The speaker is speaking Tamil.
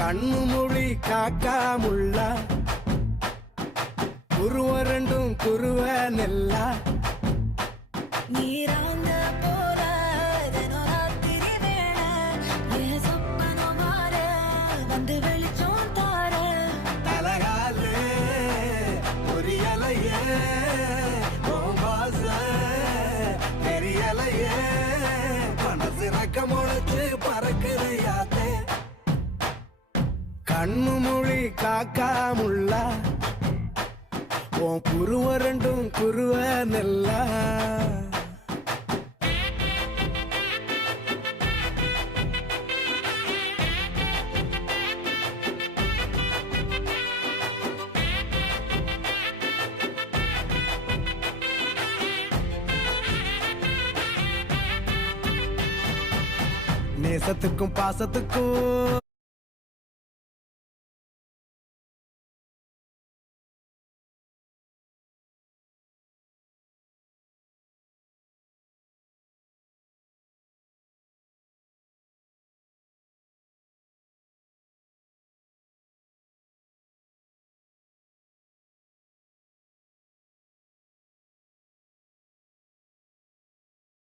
கண்ணு மொழி காக்காமுள்ள குருவ ரெண்டும் குருவ நெல்லா நீராங்க போல தினராத்திரி வேளை என் சொப்பனம் மாற வந்து வெளிச்சம் தார தலகாலே பொரியலையே ஓம்பாச தெரியலையே மனசு ரக்க முளைச்சு பறக்குறையாத்தே கண்ணு மொழி காக்காமுள்ள உன் குருவ ரெண்டும் குருவ நெல்லா நேசத்துக்கும் பாசத்துக்கும்